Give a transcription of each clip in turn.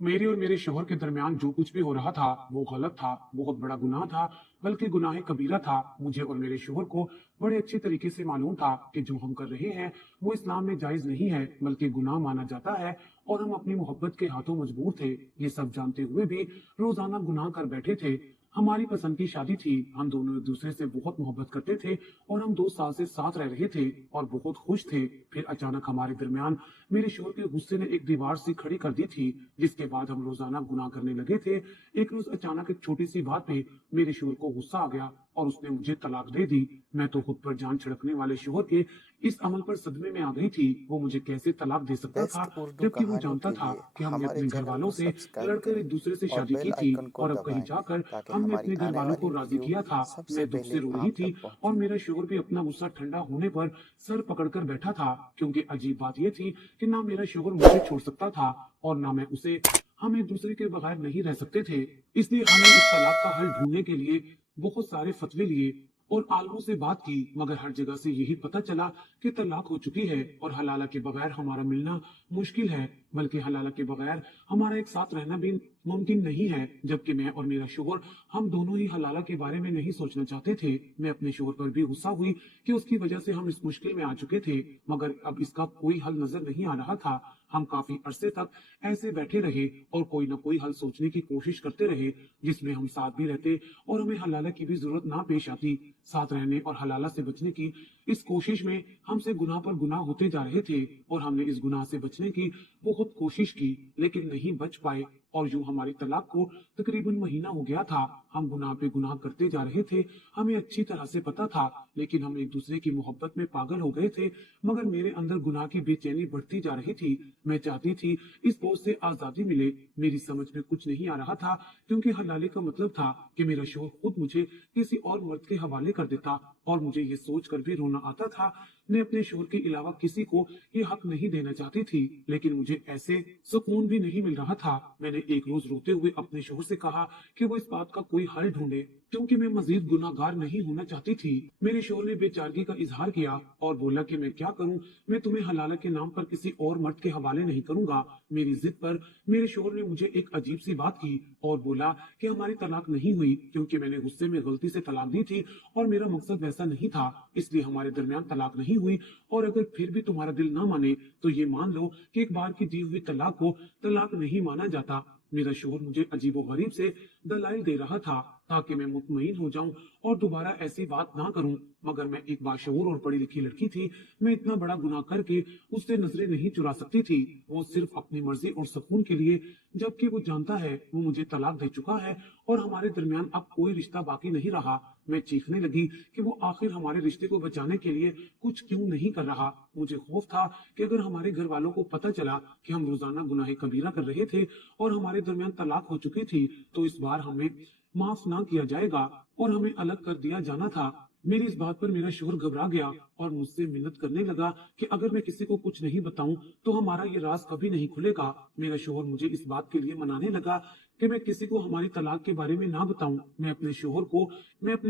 मेरे और मेरे शौहर के दरमियान जो कुछ भी हो रहा था वो गलत था, बहुत बड़ा गुनाह था, बल्कि गुनाह कबीरा था। मुझे और मेरे शौहर को बड़े अच्छे तरीके से मालूम था कि जो हम कर रहे हैं वो इस्लाम में जायज नहीं है, बल्कि गुनाह माना जाता है। और हम अपनी मोहब्बत के हाथों मजबूर थे। ये सब जानते हुए भी रोजाना गुनाह कर बैठे थे। हमारी पसंद की शादी थी, हम दोनों एक दूसरे से बहुत मोहब्बत करते थे और हम 2 साल से साथ रह रहे थे और बहुत खुश थे। फिर अचानक हमारे दरमियान मेरे शोहर के गुस्से ने एक दीवार सी खड़ी कर दी थी, जिसके बाद हम रोजाना गुनाह करने लगे थे। एक रोज अचानक एक छोटी सी बात पे मेरे शोहर को गुस्सा आ गया और उसने मुझे तलाक दे दी। मैं तो खुद पर जान छिड़कने वाले शोहर के इस अमल पर सदमे में आ गई थी। वो मुझे कैसे तलाक दे सकता था, बेस्ट उर्दू जबकि वो कहानियों जानता के था लिए कि हमने हमारे अपने घर चैनल वालों को से सब्सक्राइब लड़कर करें एक दूसरे से और शादी बेल की थी। आइकन को और अब कहीं दबाएं जाकर ताकि हमने हमारी अपने घर आने वालों वाली को राजी वीडियो किया था। सबसे मैं दुख से पहले रो रही आप थी तक और पहुंचे। मेरा शोहर भी अपना गुस्सा ठंडा होने पर सर पकड़कर बैठा था, क्योंकि अजीब बात यह थी कि ना मेरा शोहर मुझे छोड़ सकता था और ना मैं उसे। हम एक दूसरे के बगैर नहीं रह सकते थे। इसलिए हमें इस तलाक का हल ढूंढने के लिए बहुत सारे फतवे लिए और आलमों से बात की, मगर हर जगह से यही पता चला कि तलाक हो चुकी है और हलाला के बगैर हमारा मिलना मुश्किल है, बल्कि हलाला के बगैर हमारा एक साथ रहना भी मुमकिन नहीं है। जबकि मैं और मेरा शोहर हम दोनों ही हलाला के बारे में नहीं सोचना चाहते थे। मैं अपने शोहर पर भी गुस्सा हुई कि उसकी वजह से हम इस मुश्किल में आ चुके थे, मगर अब इसका कोई हल नजर नहीं आ रहा था। हम काफी अरसे तक ऐसे बैठे रहे और कोई ना कोई हल सोचने की कोशिश करते रहे, जिसमें हम साथ भी रहते और हमें हलाला की भी जरूरत ना पेश आती। साथ रहने और हलाला से बचने की इस कोशिश में हमसे गुनाह पर गुनाह होते जा रहे थे और हमने इस गुनाह से बचने की बहुत कोशिश की, लेकिन नहीं बच पाए। और यूं हमारी तलाक को तकरीबन महीना हो गया था। हम गुनाह पे गुनाह करते जा रहे थे, हमें अच्छी तरह से पता था, लेकिन हम एक दूसरे की मोहब्बत में पागल हो गए थे। मगर मेरे अंदर गुनाह की बेचैनी बढ़ती जा रही थी। मैं चाहती थी इस बोझ से आजादी मिले। मेरी समझ में कुछ नहीं आ रहा था, क्योंकि हलाले का मतलब था कि मेरा शोहर खुद मुझे किसी और मर्द के हवाले कर देता और मुझे ये सोच कर भी रोना आता था। मैं अपने शोहर के अलावा किसी को ये हक नहीं देना चाहती थी, लेकिन मुझे ऐसे सुकून भी नहीं मिल रहा था। मैंने एक रोज रोते हुए अपने शोहर से कहा कि वो इस बात का कोई हल ढूंढे, क्योंकि मैं मजीद गुनाहगार नहीं होना चाहती थी। मेरे शोहर ने बेचारगी का इजहार किया और बोला कि मैं क्या करूं, मैं तुम्हें हलाला के नाम पर किसी और मर्द के हवाले नहीं करूंगा। मेरी जिद पर मेरे शोहर ने मुझे एक अजीब सी बात की और बोला कि हमारी तलाक नहीं हुई, क्योंकि मैंने गुस्से में गलती से तलाक दी थी और मेरा मकसद वैसा नहीं था, इसलिए हमारे दरमियान तलाक नहीं हुई। और अगर फिर भी तुम्हारा दिल ना माने तो ये मान लो कि एक बार की दी हुई तलाक को तलाक नहीं माना जाता। मेरा शोहर मुझे अजीबो गरीब से दलाइल दे रहा था ताकि मैं मुतमईन हो जाऊं और दोबारा ऐसी बात ना करूं। मगर मैं एक बाशऊर और पढ़ी लिखी लड़की थी। मैं इतना बड़ा गुनाह करके उससे नजरें नहीं चुरा सकती थी, वो सिर्फ अपनी मर्जी और सुकून के लिए। जबकि वो जानता है वो मुझे तलाक दे चुका है और हमारे दरमियान अब कोई रिश्ता बाकी नहीं रहा। मैं चीखने लगी कि वो आखिर हमारे रिश्ते को बचाने के लिए कुछ क्यों नहीं कर रहा। मुझे खौफ था कि अगर हमारे घर वालों को पता चला कि हम रोजाना गुनाह कबीरा कर रहे थे और हमारे दरमियान तलाक हो चुकी थी, तो इस बार हमें माफ ना किया जाएगा और हमें अलग कर दिया जाना था। मेरी इस बात पर मेरा शोहर घबरा गया और मुझसे मिन्नत करने लगा कि अगर मैं किसी को कुछ नहीं बताऊं तो हमारा ये राज कभी नहीं खुलेगा। मेरा शोहर मुझे इस बात के लिए मनाने लगा कि मैं किसी को हमारी तलाक के बारे में ना बताऊं। मैं अपने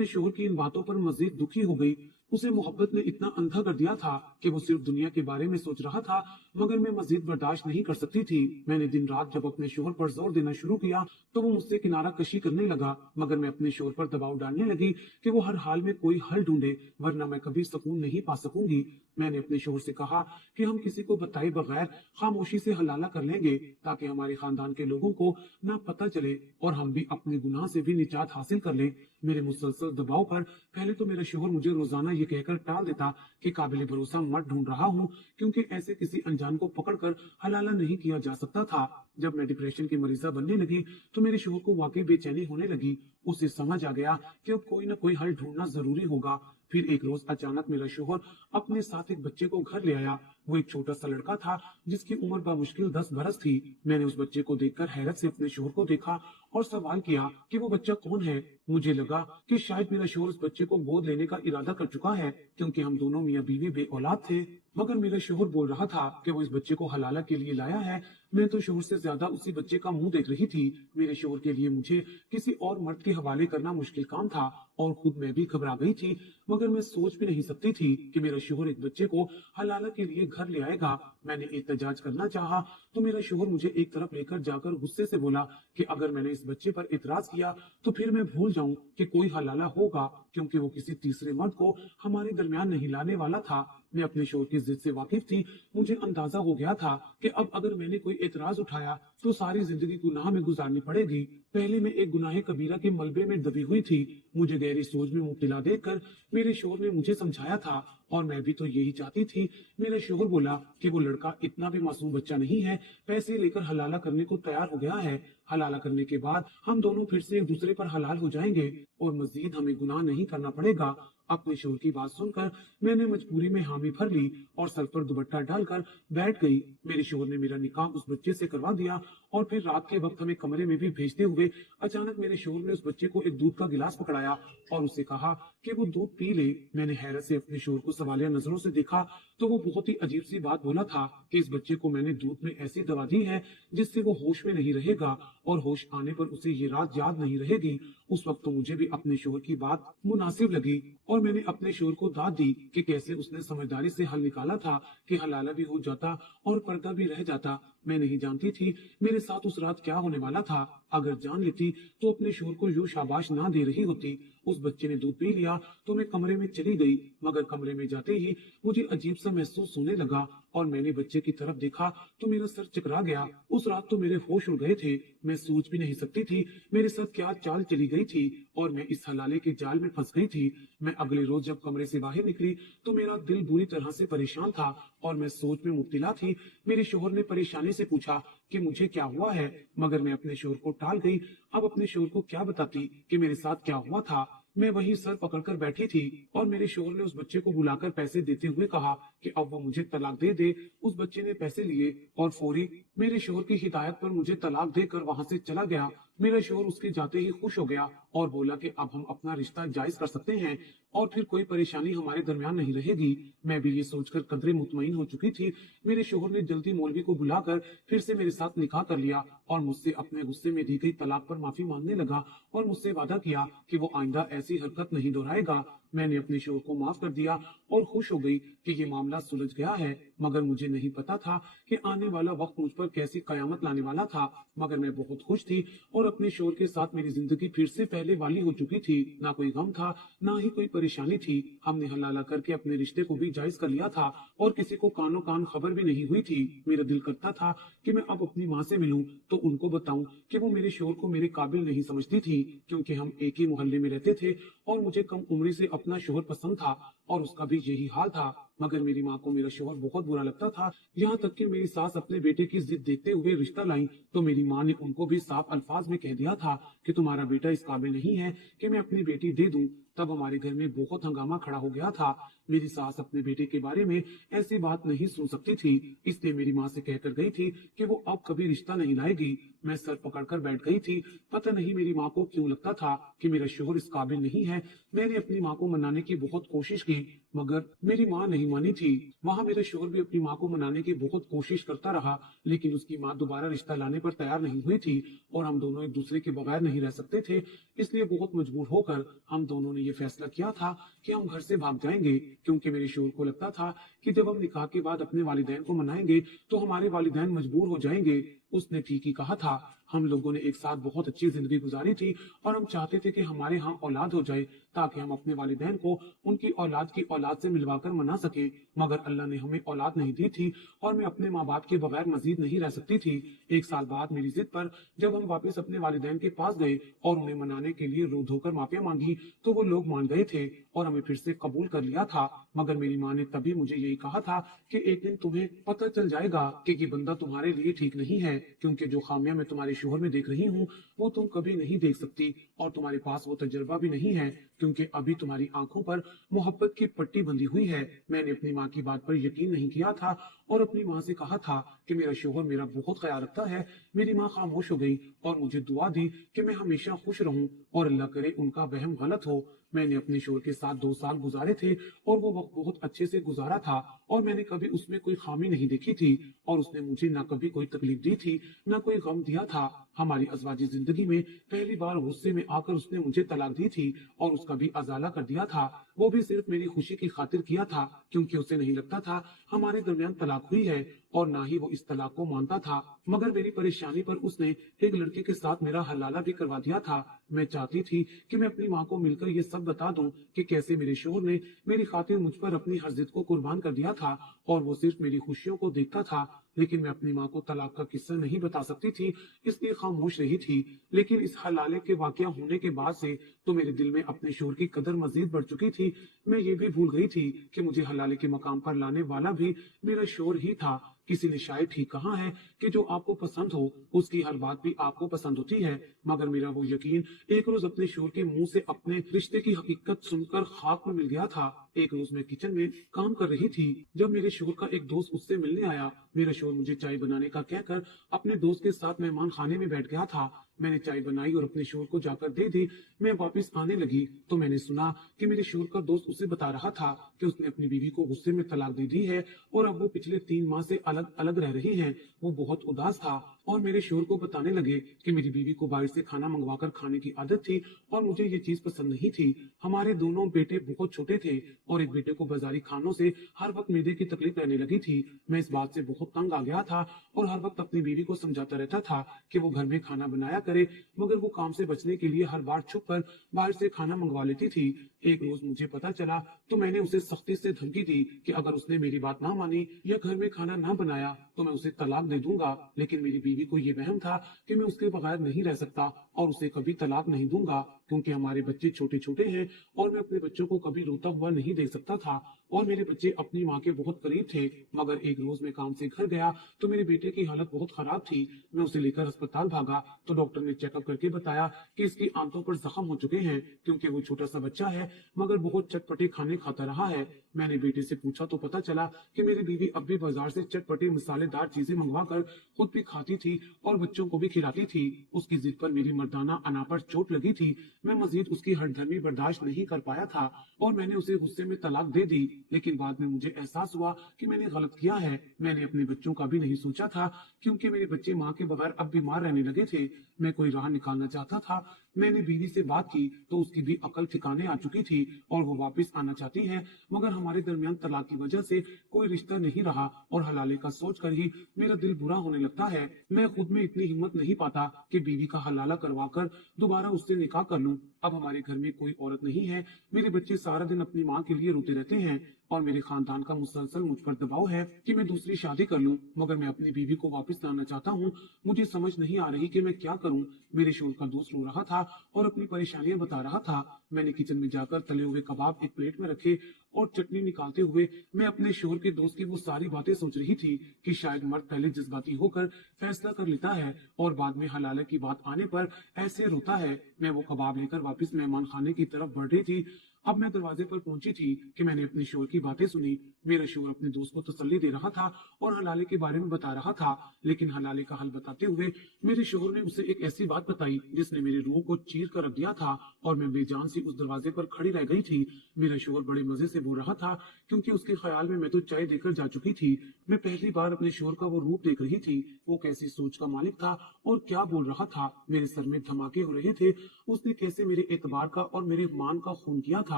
शोहर की इन बातों पर मजीद दुखी हो गई। उसे मोहब्बत ने इतना अंधा कर दिया था कि वो सिर्फ दुनिया के बारे में सोच रहा था, मगर मैं मजीद बर्दाश्त नहीं कर सकती थी। मैंने दिन रात जब अपने शोहर पर जोर देना शुरू किया तो वो मुझसे किनारा कशी करने लगा, मगर मैं अपने शोहर पर दबाव डालने लगी कि वो हर हाल में कोई हल ढूंढे, वरना मैं कभी सुकून नहीं पा सकूंगी। मैंने अपने शोहर से कहा कि हम किसी को बताए बगैर खामोशी से हलाला कर लेंगे, ताकि हमारे खानदान के लोगों को ना पता चले और हम भी अपने गुनाह से भी निजात हासिल कर लें। मेरे मुसलसल दबाव पर पहले तो मेरा शोहर मुझे रोजाना ये कहकर टाल देता कि काबिल भरोसा मर्द ढूंढ रहा हूँ, क्योंकि ऐसे किसी अनजान को पकड़कर हलाला नहीं किया जा सकता था। जब मैं डिप्रेशन की मरीजा बनने लगी तो मेरे शोहर को वाकई बेचैनी होने लगी। उसे समझ आ गया कि अब कोई ना कोई हल ढूंढना जरूरी होगा। फिर एक रोज अचानक मेरा शोहर अपने साथ एक बच्चे को घर ले आया। वो एक छोटा सा लड़का था जिसकी उम्र बामुश्किल 10 बरस थी। मैंने उस बच्चे को देखकर हैरत से अपने शोहर को देखा और सवाल किया कि वो बच्चा कौन है। मुझे लगा कि शायद मेरा शोहर उस बच्चे को गोद लेने का इरादा कर चुका है, क्योंकि हम दोनों मियां बीवी बे औलाद थे। मगर मेरा शोहर बोल रहा था कि वो इस बच्चे को हलाला के लिए लाया है। मैं तो शोहर से ज्यादा उसी बच्चे का मुंह देख रही थी। मेरे शोहर के लिए मुझे किसी और मर्द के हवाले करना मुश्किल काम था और खुद मैं भी घबरा गई थी, मगर मैं सोच भी नहीं सकती थी कि मेरा शोहर एक बच्चे को हलाला के लिए घर ले आएगा। मैंने एहतजाज करना चाहा तो मेरा शोहर मुझे एक तरफ लेकर जाकर गुस्से से बोला कि अगर मैंने इस बच्चे पर इतराज किया तो फिर मैं भूल जाऊं कि कोई हलाला होगा, क्योंकि वो किसी तीसरे मर्द को हमारे दरमियान नहीं लाने वाला था। मैं अपने शोहर की जिद से वाकिफ थी। मुझे अंदाजा हो गया था कि अब अगर मैंने कोई एतराज उठाया तो सारी जिंदगी गुनाह में गुजारनी पड़ेगी। पहले मैं एक गुनाह कबीरा के मलबे में दबी हुई थी। मुझे गहरी सोच में मुब्तला देखकर मेरे शोहर ने मुझे समझाया था और मैं भी तो यही चाहती थी। मेरा शोहर बोला कि वो लड़का इतना भी मासूम बच्चा नहीं है, पैसे लेकर हलाला करने को तैयार हो गया है। हलाला करने के बाद हम दोनों फिर से एक दूसरे पर हलाल हो जाएंगे और मजीद हमें गुनाह नहीं करना पड़ेगा। अपने शोहर की बात सुनकर मैंने मजबूरी में हामी भर ली और सर पर दुपट्टा डालकर बैठ गई। मेरे शोहर ने मेरा निकाह उस बच्चे से करवा दिया और फिर रात के वक्त हमें कमरे में भी भेजते हुए अचानक मेरे शोहर ने उस बच्चे को एक दूध का गिलास पकड़ाया और उसे कहा कि वो दूध पी ले। मैंने हैरत से अपने शोहर को सवालिया नजरों से देखा तो वो बहुत ही अजीब सी बात बोला था कि इस बच्चे को मैंने दूध में ऐसी दवा दी है जिससे वो होश में नहीं रहेगा और होश आने पर उसे ये रात याद नहीं रहेगी। उस वक्त तो मुझे भी अपने शोहर की बात मुनासिब लगी और मैंने अपने शोहर को दाद दी कि कैसे उसने समझदारी से हल निकाला था कि हलाला भी हो जाता और पर्दा भी रह जाता। मैं नहीं जानती थी मेरे साथ उस रात क्या होने वाला था। अगर जान लेती तो अपने शोहर को यूं शाबाश ना दे रही होती। उस बच्चे ने दूध पी लिया तो मैं कमरे में चली गई, मगर कमरे में जाते ही मुझे अजीब सा महसूस होने लगा और मैंने बच्चे की तरफ देखा तो मेरा सर चकरा गया। उस रात तो मेरे होश उड़ गए थे। मैं सोच भी नहीं सकती थी मेरे साथ क्या चाल चली गई थी और मैं इस हलाले के जाल में फंस गई थी। मैं अगले रोज जब कमरे से बाहर निकली तो मेरा दिल बुरी तरह से परेशान था और मैं सोच में मुब्तला थी। मेरे शोहर ने परेशानी से पूछा कि मुझे क्या हुआ है, मगर मैं अपने शोहर को टाल गई। अब अपने शोहर को क्या बताती कि मेरे साथ क्या हुआ था। मैं वहीं सर पकड़कर बैठी थी और मेरे शोहर ने उस बच्चे को बुलाकर पैसे देते हुए कहा कि अब वो मुझे तलाक दे दे। उस बच्चे ने पैसे लिए और फौरी मेरे शोहर की हिदायत पर मुझे तलाक देकर वहां से चला गया। मेरा शोहर उसके जाते ही खुश हो गया और बोला कि अब हम अपना रिश्ता जायज कर सकते हैं और फिर कोई परेशानी हमारे दरमियान नहीं रहेगी। मैं भी ये सोचकर कदरे मुतमईन हो चुकी थी। मेरे शोहर ने जल्दी मौलवी को बुलाकर फिर से मेरे साथ निकाह कर लिया और मुझसे अपने गुस्से में दी गई तलाक पर माफी मांगने लगा और मुझसे वादा किया कि वो आइंदा ऐसी हरकत नहीं दोहराएगा। मैंने अपने शोहर को माफ कर दिया और खुश हो गई कि ये मामला सुलझ गया है, मगर मुझे नहीं पता था कि आने वाला वक्त मुझ पर कैसी कयामत लाने वाला था। मगर मैं बहुत खुश थी और अपने शोहर के साथ मेरी जिंदगी फिर से पहले वाली हो चुकी थी। ना कोई गम था, ना ही कोई परेशानी थी। हमने हलाला करके अपने रिश्ते को भी जायज कर लिया था और किसी को कानो कान खबर भी नहीं हुई थी। मेरा दिल करता था कि मैं अब अपनी माँ से मिलूं तो उनको बताऊं कि वो मेरे शोहर को मेरे काबिल नहीं समझती थी, क्योंकि हम एक ही मोहल्ले में रहते थे और मुझे कम उम्र से अपना शोहर पसंद था और उसका भी यही हाल था। मगर मेरी माँ को मेरा शोहर बहुत बुरा लगता था। यहाँ तक कि मेरी सास अपने बेटे की जिद देखते हुए रिश्ता लाई तो मेरी माँ ने उनको भी साफ अल्फाज में कह दिया था कि तुम्हारा बेटा इस काबिल नहीं है कि मैं अपनी बेटी दे दूं। तब हमारे घर में बहुत हंगामा खड़ा हो गया था। मेरी सास अपने बेटे के बारे में ऐसी बात नहीं सुन सकती थी, इसलिए मेरी माँ से कहकर गई थी कि वो अब कभी रिश्ता नहीं लाएगी। मैं सर पकड़कर बैठ गई थी। पता नहीं मेरी माँ को क्यों लगता था कि मेरा शोहर इस काबिल नहीं है। मैंने अपनी माँ को मनाने की बहुत कोशिश की, मगर मेरी माँ नहीं मानी थी। वहाँ मेरा शोहर भी अपनी माँ को मनाने की बहुत कोशिश करता रहा, लेकिन उसकी माँ दोबारा रिश्ता लाने पर तैयार नहीं हुई थी और हम दोनों एक दूसरे के बगैर नहीं रह सकते थे। इसलिए बहुत मजबूर होकर हम दोनों ने ये फैसला किया था कि हम घर से भाग जाएंगे, क्योंकि मेरे शोहर को लगता था कि जब हम निकाह के बाद अपने वालिदैन को मनाएंगे तो हमारे वालिदैन मजबूर हो जाएंगे। उसने ठीक ही कहा था। हम लोगों ने एक साथ बहुत अच्छी जिंदगी गुजारी थी और हम चाहते थे कि हमारे यहाँ औलाद हो जाए ताकि हम अपने वालिदैन को उनकी औलाद की औलाद से मिलवाकर मना सके। मगर अल्लाह ने हमें औलाद नहीं दी थी और मैं अपने माँ बाप के बगैर मजीद नहीं रह सकती थी। एक साल बाद मेरी जिद पर जब हम वापस अपने वालिदैन के पास गए और उन्हें मनाने के लिए रो धोकर माफिया मांगी तो वो लोग मान गए थे और हमें फिर से कबूल कर लिया था। मगर मेरी माँ ने तभी मुझे यही कहा था कि एक दिन तुम्हें पता चल जाएगा कि ये बंदा तुम्हारे लिए ठीक नहीं है, क्योंकि जो खामियां मैं तुम्हारे शोहर में देख रही हूँ वो तुम कभी नहीं देख सकती और तुम्हारे पास वो तजुर्बा भी नहीं है, क्योंकि अभी तुम्हारी आंखों पर मोहब्बत की पट्टी बंधी हुई है। मैंने अपनी माँ की बात पर यकीन नहीं किया था और अपनी माँ से कहा था कि मेरा शोहर मेरा बहुत ख्याल रखता है। मेरी माँ खामोश हो गई और मुझे दुआ दी कि मैं हमेशा खुश रहूं और अल्लाह करे उनका वहम गलत हो। मैंने अपने शोहर के साथ 2 साल गुजारे थे और वो वक्त बहुत अच्छे से गुजारा था और मैंने कभी उसमें कोई खामी नहीं देखी थी और उसने मुझे ना कभी कोई तकलीफ दी थी ना कोई गम दिया था। हमारी अज़वाजी जिंदगी में पहली बार गुस्से में आकर उसने मुझे तलाक दी थी और उसका भी अजाला कर दिया था। वो भी सिर्फ मेरी खुशी की खातिर किया था, क्योंकि उसे नहीं लगता था हमारे दरमियान तलाक हुई है और ना ही वो इस तलाक को मानता था, मगर मेरी परेशानी पर उसने एक लड़के के साथ मेरा हलाला भी करवा दिया था। मैं चाहती थी कि मैं अपनी माँ को मिलकर ये सब बता दूं कि कैसे मेरे शोहर ने मेरी खातिर मुझ पर अपनी हर जिद को कुर्बान कर दिया था और वो सिर्फ मेरी खुशियों को देखता था। लेकिन मैं अपनी माँ को तलाक का किस्सा नहीं बता सकती थी, इसलिए खामोश रही थी। लेकिन इस हलाले के वाकया होने के बाद से तो मेरे दिल में अपने शोहर की कदर मजीद बढ़ चुकी थी। मैं ये भी भूल गई थी कि मुझे हलाले के मकाम पर लाने वाला भी मेरा शोहर ही था। किसी ने शायद ठीक कहा है कि जो आपको पसंद हो उसकी हर बात भी आपको पसंद होती है, मगर मेरा वो यकीन एक रोज अपने शोहर के मुंह से अपने रिश्ते की हकीकत सुनकर खाक में मिल गया था। एक रोज मैं किचन में काम कर रही थी जब मेरे शोहर का एक दोस्त उससे मिलने आया। मेरा शोहर मुझे चाय बनाने का कहकर अपने दोस्त के साथ मेहमान खाने में बैठ गया था। मैंने चाय बनाई और अपने शोहर को जाकर दे दी। मैं वापस आने लगी तो मैंने सुना कि मेरे शोहर का दोस्त उसे बता रहा था कि उसने अपनी बीवी को गुस्से में तलाक दे दी है और अब वो पिछले 3 माह से अलग अलग रह रही हैं। वो बहुत उदास था और मेरे शोहर को बताने लगे कि मेरी बीवी को बाहर से खाना मंगवाकर खाने की आदत थी और मुझे ये चीज पसंद नहीं थी। हमारे दोनों बेटे बहुत छोटे थे और एक बेटे को बाजारी खानों से हर वक्त मैदे की तकलीफ रहने लगी थी। मैं इस बात से बहुत तंग आ गया था और हर वक्त अपनी बीवी को समझाता रहता था कि वो घर में खाना बनाया करे, मगर वो काम से बचने के लिए हर बार छुप कर बाहर से खाना मंगवा लेती थी। एक रोज मुझे पता चला तो मैंने उसे सख्ती से धमकी दी कि अगर उसने मेरी बात ना मानी या घर में खाना ना बनाया तो मैं उसे तलाक दे दूंगा। लेकिन मेरी बीवी को ये वहम था कि मैं उसके बगैर नहीं रह सकता और उसे कभी तलाक नहीं दूंगा, क्योंकि हमारे बच्चे छोटे छोटे हैं और मैं अपने बच्चों को कभी रोता हुआ नहीं देख सकता था और मेरे बच्चे अपनी माँ के बहुत करीब थे। मगर एक रोज मैं काम से घर गया तो मेरे बेटे की हालत बहुत खराब थी। मैं उसे लेकर अस्पताल भागा तो डॉक्टर ने चेकअप करके बताया कि इसकी आंतों पर जख्म हो चुके हैं, क्योंकि वो छोटा सा बच्चा है मगर बहुत चटपटे खाने खाता रहा है। मैंने बेटे से पूछा तो पता चला कि मेरी बीवी अब भी बाजार से चटपटी मसालेदार चीजें मंगवा कर खुद भी खाती थी और बच्चों को भी खिलाती थी। उसकी जिद पर मेरी मर्दाना अना पर चोट लगी थी। मैं मजीद उसकी हठधर्मी बर्दाश्त नहीं कर पाया था और मैंने उसे गुस्से में तलाक दे दी। लेकिन बाद में मुझे एहसास हुआ कि मैंने गलत किया है। मैंने अपने बच्चों का भी नहीं सोचा था, क्योंकि मेरे बच्चे माँ के बगैर अब बीमार रहने लगे थे। मैं कोई राह निकालना चाहता था। मैंने बीवी से बात की तो उसकी भी अकल ठिकाने आ चुकी थी और वो वापस आना चाहती है, मगर हमारे दरमियान तलाक की वजह से कोई रिश्ता नहीं रहा और हलाले का सोचकर ही मेरा दिल बुरा होने लगता है। मैं खुद में इतनी हिम्मत नहीं पाता कि बीवी का हलाला करवा कर दोबारा उससे निकाह कर लूं। अब हमारे घर में कोई औरत नहीं है। मेरे बच्चे सारा दिन अपनी माँ के लिए रोते रहते हैं और मेरे खानदान का मुसलसल मुझ पर दबाव है कि मैं दूसरी शादी कर लूं, मगर मैं अपनी बीवी को वापस लाना चाहता हूं। मुझे समझ नहीं आ रही कि मैं क्या करूं। मेरे शोहर का दोस्त रो रहा था और अपनी परेशानियां बता रहा था। मैंने किचन में जाकर तले हुए कबाब एक प्लेट में रखे और चटनी निकालते हुए मैं अपने शोहर के दोस्त की वो सारी बातें सोच रही थी कि शायद मर्द पहले जज्बाती होकर फैसला कर लेता है और बाद में हलाले की बात आने पर ऐसे रोता है। मैं वो कबाब लेकर वापस मेहमान खाने की तरफ बढ़ रही थी। अब मैं दरवाजे पर पहुंची थी कि मैंने अपने शोहर की बातें सुनी। मेरा शोहर अपने दोस्त को तसल्ली दे रहा था और हलाले के बारे में बता रहा था, लेकिन हलाले का हल बताते हुए मेरे शोहर ने उसे एक ऐसी बात बताई जिसने मेरी रूह को चीर कर रख दिया था और मैं बेजान सी उस दरवाजे पर खड़ी रह गई थी। मेरा शोहर बड़े मजे से बोल रहा था, क्योंकि उसके ख्याल में मैं तो चाय देकर जा चुकी थी। मैं पहली बार अपने शोहर का वो रूप देख रही थी। वो कैसी सोच का मालिक था और क्या बोल रहा था। मेरे सर में धमाके हो रहे थे। उसने कैसे मेरे एतबार का और मेरे मान का खून किया था,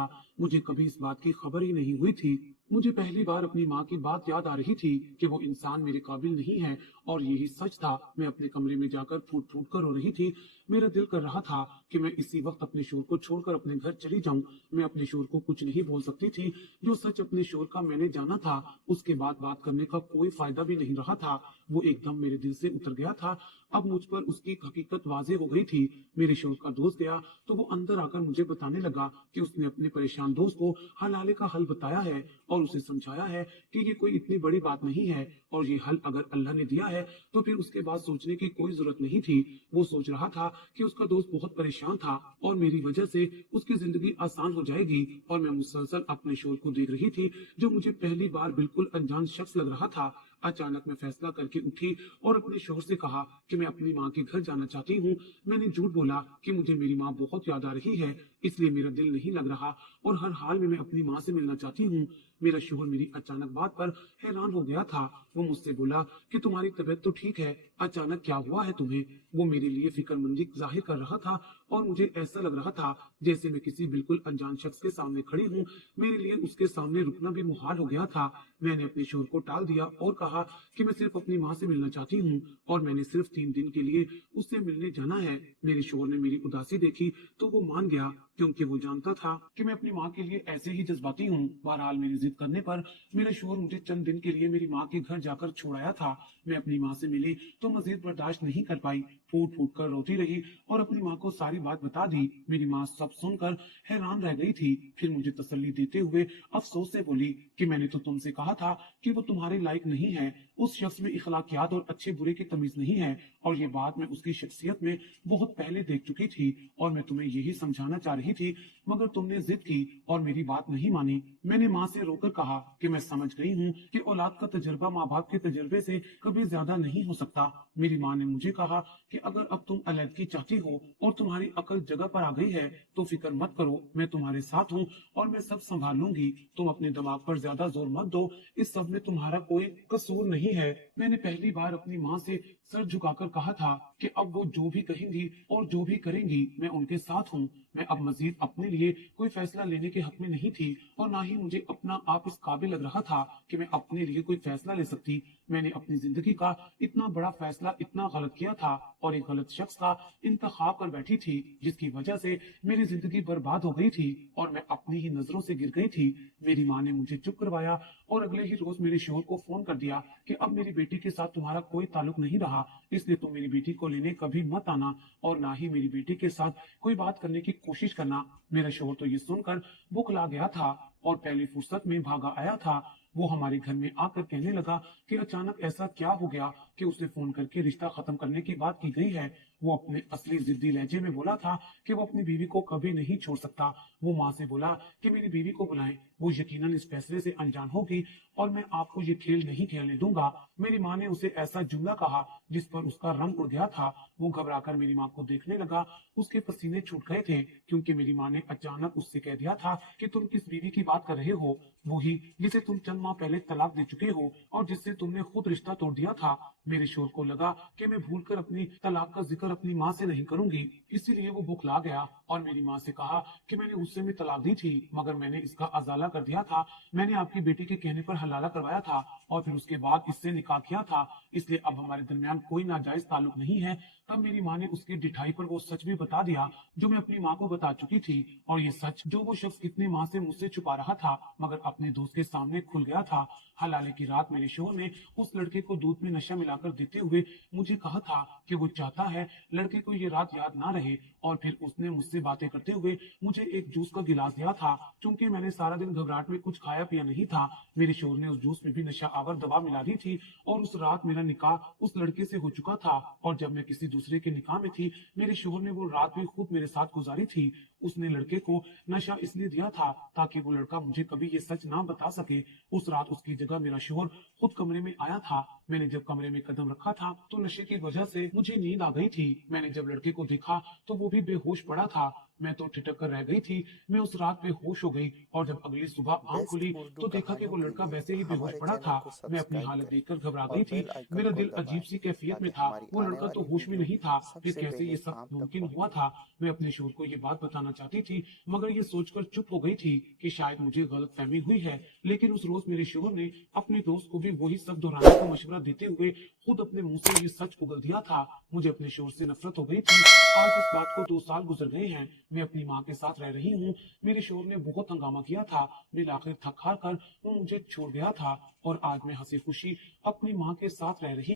मुझे कभी इस बात की खबर ही नहीं हुई थी। मुझे पहली बार अपनी माँ की बात याद आ रही थी कि वो इंसान मेरे काबिल नहीं है और यही सच था। मैं अपने कमरे में जाकर फूट फूट कर रो रही थी। मेरा दिल कर रहा था कि मैं इसी वक्त अपने शोहर को छोड़कर अपने घर चली जाऊं। मैं अपने शोहर को कुछ नहीं बोल सकती थी। जो सच अपने शोहर का मैंने जाना था, उसके बाद बात करने का कोई फायदा भी नहीं रहा था। वो एकदम मेरे दिल से उतर गया था। अब मुझ पर उसकी हकीकत वाजे हो गई थी। मेरे शोहर का दोस्त गया तो वो अंदर आकर मुझे बताने लगा कि उसने अपने परेशान दोस्त को हलाले का हल बताया है और उसे समझाया है कि ये कोई इतनी बड़ी बात नहीं है और ये हल अगर अल्लाह ने दिया है तो फिर उसके बाद सोचने की कोई जरूरत नहीं थी। वो सोच रहा था कि उसका दोस्त बहुत परेशान था और मेरी वजह से उसकी जिंदगी आसान हो जाएगी और मैं मुसलसल अपने शोहर को देख रही थी, जो मुझे पहली बार बिल्कुल अनजान शख्स लग रहा था। अचानक मैं फैसला करके उठी और अपने शोहर से कहा कि मैं अपनी माँ के घर जाना चाहती हूँ। मैंने झूठ बोला कि मुझे मेरी माँ बहुत याद आ रही है, इसलिए मेरा दिल नहीं लग रहा और हर हाल में मैं अपनी माँ से मिलना चाहती हूँ। मेरा शोहर मेरी अचानक बात पर हैरान हो गया था। वो मुझसे बोला कि तुम्हारी तबीयत तो ठीक है, अचानक क्या हुआ है तुम्हें? वो मेरे लिए फिक्रमंदी जाहिर कर रहा था और मुझे ऐसा लग रहा था जैसे मैं किसी बिल्कुल अनजान शख्स के सामने खड़ी हूँ। मेरे लिए उसके सामने रुकना भी मुहाल हो गया था। मैंने अपने शोहर को टाल दिया और कहा कि मैं सिर्फ अपनी माँ से मिलना चाहती हूँ और मैंने सिर्फ 3 दिन के लिए उससे मिलने जाना है। मेरे शोहर ने मेरी उदासी देखी तो वो मान गया, क्योंकि वो जानता था कि मैं अपनी माँ के लिए ऐसे ही जज्बाती हूँ। बहरहाल मेरी जिद करने पर मेरा शोहर मुझे चंद दिन के लिए मेरी माँ के घर जाकर छोड़ आया था। मैं अपनी माँ से मिली तो मजीद बर्दाश्त नहीं कर पाई, फूट फूट कर रोती रही और अपनी माँ को सारी बात बता दी। मेरी माँ सब सुनकर हैरान रह गई थी। फिर मुझे तसल्ली देते हुए अफसोस से बोली कि मैंने तो तुमसे कहा था कि वो तुम्हारे लायक नहीं है। उस शख्स में इखलाकियात और अच्छे बुरे की तमीज नहीं है, और ये बात मैं उसकी शख्सियत में बहुत पहले देख चुकी थी और मैं तुम्हें यही समझाना चाह रही थी, मगर तुमने जिद की और मेरी बात नहीं मानी। मैंने माँ से रोकर कहा कि मैं समझ गई हूँ कि औलाद का तजुर्बा माँ बाप के तजुर्बे से कभी ज्यादा नहीं हो सकता। मेरी माँ ने मुझे कहा कि अगर अब तुम अलग चाहती हो और तुम्हारी अकल जगह पर आ गई है तो फिक्र मत करो, मैं तुम्हारे साथ हूँ और मैं सब संभाल लूंगी। तुम अपने दिमाग पर ज्यादा जोर मत दो, इस सब में तुम्हारा कोई कसूर नहीं है। मैंने पहली बार अपनी माँ से सर झुकाकर कहा था कि अब वो जो भी कहेंगी और जो भी करेंगी मैं उनके साथ हूँ। मैं अब मजीद अपने लिए कोई फैसला लेने के हक में नहीं थी और ना ही मुझे अपना आप इस काबिल लग रहा था कि मैं अपने लिए कोई फैसला ले सकती। मैंने अपनी जिंदगी का इतना बड़ा फैसला इतना गलत किया था और एक गलत शख्स का इंतखाब कर बैठी थी, जिसकी वजह से मेरी जिंदगी बर्बाद हो गई थी और मैं अपनी ही नजरों से गिर गई थी। मेरी माँ ने मुझे चुप करवाया और अगले ही रोज मेरे शोहर को फोन कर दिया कि अब मेरी बेटी के साथ तुम्हारा कोई ताल्लुक नहीं रहा, इसलिए तुम मेरी बेटी को लेने कभी मत आना और ना ही मेरी बेटी के साथ कोई बात करने की कोशिश करना। मेरा शोहर तो ये सुनकर बुखला गया था और पहली फुर्सत में भागा आया था। वो हमारे घर में आकर कहने लगा कि अचानक ऐसा क्या हो गया कि उसे फोन करके रिश्ता खत्म करने की बात की गई है। वो अपने असली जिद्दी लहजे में बोला था कि वो अपनी बीवी को कभी नहीं छोड़ सकता। वो माँ से बोला कि मेरी बीवी को बुलाएं, वो यकीनन इस फैसले से अनजान होगी और मैं आपको ये खेल नहीं खेलने दूंगा। मेरी माँ ने उसे ऐसा जुमला कहा जिस पर उसका रंग उड़ गया था। वो घबराकर मेरी माँ को देखने लगा। उसके पसीने छूट गए थे, क्योंकि मेरी माँ ने अचानक उससे कह दिया था कि तुम किस बीवी की बात कर रहे हो? वही जिसे तुम चंद माह पहले तलाक दे चुके हो और जिससे तुमने खुद रिश्ता तोड़ दिया था। मेरे शोहर को लगा कि मैं भूलकर अपनी तलाक का जिक्र अपनी माँ से नहीं करूंगी, इसीलिए वो बुखला गया और मेरी माँ से कहा कि मैंने उससे भी तलाक दी थी, मगर मैंने इसका अजाला कर दिया था। मैंने आपकी बेटी के कहने पर हलाला करवाया था और फिर उसके बाद इससे निकाह किया था, इसलिए अब हमारे दरमियान कोई नाजायज ताल्लुक नहीं है। तब मेरी माँ ने उसकी डिठाई पर वो सच भी बता दिया जो मैं अपनी माँ को बता चुकी थी, और ये सच जो वो शख्स कितनी माँ से मुझसे छुपा रहा था मगर अपने दोस्त के सामने खुल गया था। हलाले की रात मेरे शोहर ने उस लड़के को दूध में नशा मिलाकर देते हुए मुझे कहा था कि वो चाहता है लड़के को ये रात याद ना रहे, और फिर उसने मुझसे बातें करते हुए मुझे एक जूस का गिलास दिया था। चूंकि मैंने सारा दिन घबराहट में कुछ खाया पिया नहीं था, मेरे शोहर ने उस जूस में भी नशा आवर दवा मिला दी थी और उस रात मेरा निकाह उस लड़के से हो चुका था। और जब मैं किसी दूसरे के निकाह में थी, मेरे शोहर ने वो रात भी खुद मेरे साथ गुजारी थी। उसने लड़के को नशा इसलिए दिया था ताकि वो लड़का मुझे कभी ये सच ना बता सके। उस रात उसकी जगह मेरा शोहर खुद कमरे में आया था। मैंने जब कमरे में कदम रखा था तो नशे की वजह से मुझे नींद आ गई थी। मैंने जब लड़के को देखा तो वो भी बेहोश पड़ा था। मैं तो ठिठक कर रह गई थी। मैं उस रात बेहोश हो गई और जब अगली सुबह आंख बेस्ट खुली उर्दू तो देखा कि कहानियों वो के लड़का लिए वैसे ही बेहोश हमारे पड़ा चैनल था। को मैं अपनी सब्सक्राइब हालत करें देखकर घबरा और गई थी। बेल आइकन मेरा को दिल अजीब दबाएं सी कैफियत में ताकि था। हमारी वो आने लड़का तो वाली होश में वीडियो नहीं था, फिर सबसे कैसे पहले ये सब आप तक मुमकिन हुआ पहुंचे। था? मैं अपने शोहर को ये बात बताना चाहती थी मगर ये सोचकर चुप हो गई थी कि शायद मुझे गलत फहमी हुई है। लेकिन उस रोज मेरे शोहर ने अपने दोस्त को भी वही सब दोहराने का मशवरा देते हुए खुद अपने मुंह से ये सच उगल दिया था। मुझे अपने शोहर से नफरत हो गई थी। आज इस बात को 2 साल गुजर गए हैं। मैं अपनी माँ के साथ रह रही हूँ। मेरे शोहर ने बहुत हंगामा किया था, फिर आखिर थक हार कर वो मुझे छोड़ गया था और आज मैं हंसी खुशी अपनी माँ के साथ रह रही